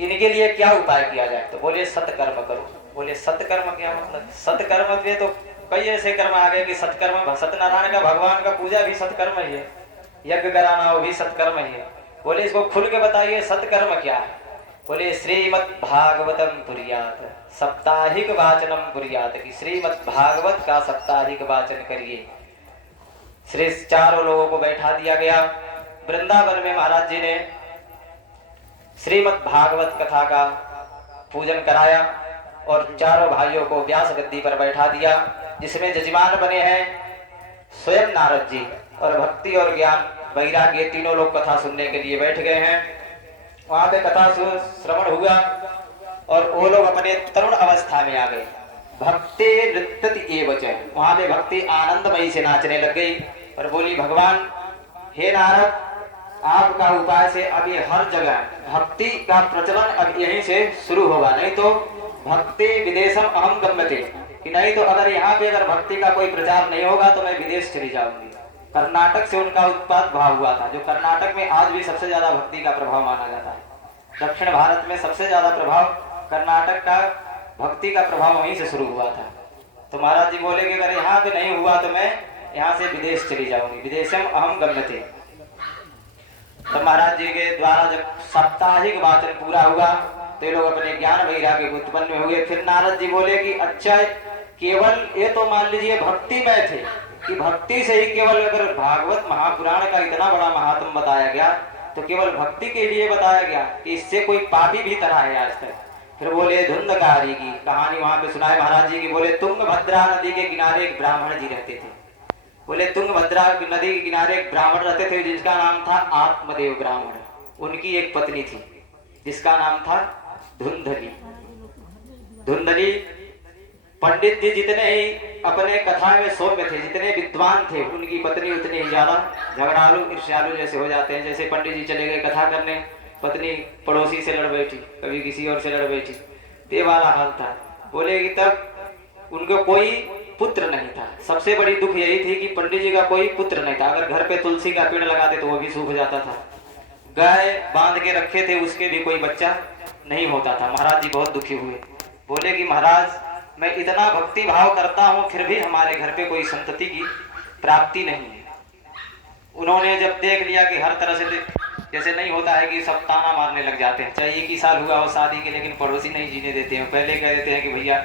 इनके लिए क्या उपाय किया जाए? तो बोले सत्कर्म करो। बोले सत्कर्म क्या मतलब? सत्कर्म में तो कई ऐसे कर्म आ गए कि सत्कर्म, सत्यनारायण का भगवान का पूजा भी सत्कर्म ही है, यज्ञ कराना वो भी सत्कर्म ही है। बोले इसको खुल के बताइए सत्कर्म क्या है? बोले श्रीमद् भागवतम कुर्यात, साप्ताहिक वाचनम कुर्यात, कि श्रीमद् भागवत का साप्ताहिक वाचन करिए। श्री चारों लोगों को बैठा दिया गया। वृंदावन में महाराज जी ने श्रीमद् भागवत कथा का पूजन कराया और चारों भाइयों को व्यास गद्दी पर बैठा दिया, जिसमें जजमान बने हैं स्वयं नारद जी, और भक्ति और ज्ञान वैराग्य तीनों लोग कथा सुनने के लिए बैठ गए हैं। वहां पे कथा श्रवण हुआ और वो लोग अपने तरुण अवस्था में आ गए। भक्ति नृत्यति एवच, वहां पे भक्ति आनंदमयी से नाचने लग गई और बोली भगवान हे नारद, आपका उपाय से अभी हर जगह भक्ति का प्रचलन अब यहीं से शुरू होगा, नहीं तो भक्ति विदेशम अहम गम्यते, कि नहीं तो अगर यहाँ पे अगर भक्ति का कोई प्रचार नहीं होगा तो मैं विदेश चली जाऊंगी। कर्नाटक से उनका उत्पाद भाव हुआ था, जो कर्नाटक में आज भी सबसे ज्यादा भक्ति का प्रभाव माना जाता है। दक्षिण भारत में सबसे ज्यादा प्रभाव कर्नाटक का भक्ति का प्रभाव वहीं से शुरू हुआ था। तो महाराज जी बोले कि अगर यहाँ पे नहीं हुआ तो मैं यहाँ से विदेश चली जाऊंगी, विदेशम अहम गम्यते। तो महाराज जी के द्वारा जब साप्ताहिक वाचन पूरा हुआ तो ये लोग अपने ज्ञान वैराग्य उत्पन्न हुए। फिर नारद जी बोले कि अच्छा, केवल ये तो मान लीजिए भक्ति में थे कि भक्ति से ही केवल अगर भागवत महापुराण का इतना बड़ा महात्म बताया गया तो केवल भक्ति के लिए बताया गया कि इससे कोई पापी भी तरह है आज तक। फिर बोले धुंधकारी की कहानी वहां पे सुनाए महाराज जी की। बोले तुंगभद्रा नदी के किनारे एक ब्राह्मण जी रहते थे। बोले तुंगभद्रा नदी के किनारे एक ब्राह्मण रहते थे जिसका नाम था आत्मदेव ब्राह्मण। उनकी एक पत्नी थी जिसका नाम था धुंधली। धुंधली पंडित जी जितने ही अपने कथा में सौम्य थे, जितने विद्वान थे, उनकी पत्नी उतनी ही ज्यादा झगड़ालू ईर्ष्यालु जैसे हो जाते हैं। जैसे पंडित जी चले गए कथा करने, पत्नी पड़ोसी से लड़ बैठी, कभी किसी और से लड़ बैठी, ये वाला हाल था। बोले कि तब उनको कोई पुत्र नहीं था। सबसे बड़ी दुख यही थी कि पंडित जी का कोई पुत्र नहीं था। अगर घर पे तुलसी का पेड़ लगाते तो वो भी सूख जाता था। गाय बांध के रखे थे, उसके भी कोई बच्चा नहीं होता था। महाराज जी बहुत दुखी हुए। बोले कि महाराज, मैं इतना भक्ति भाव करता हूँ फिर भी हमारे घर पे कोई संतति की प्राप्ति नहीं है। उन्होंने जब देख लिया कि हर तरह से जैसे नहीं होता है कि सब ताना मारने लग जाते हैं, चाहे एक ही साल हुआ हो शादी के, लेकिन पड़ोसी नहीं जीने देते हैं। पहले कह देते हैं कि भैया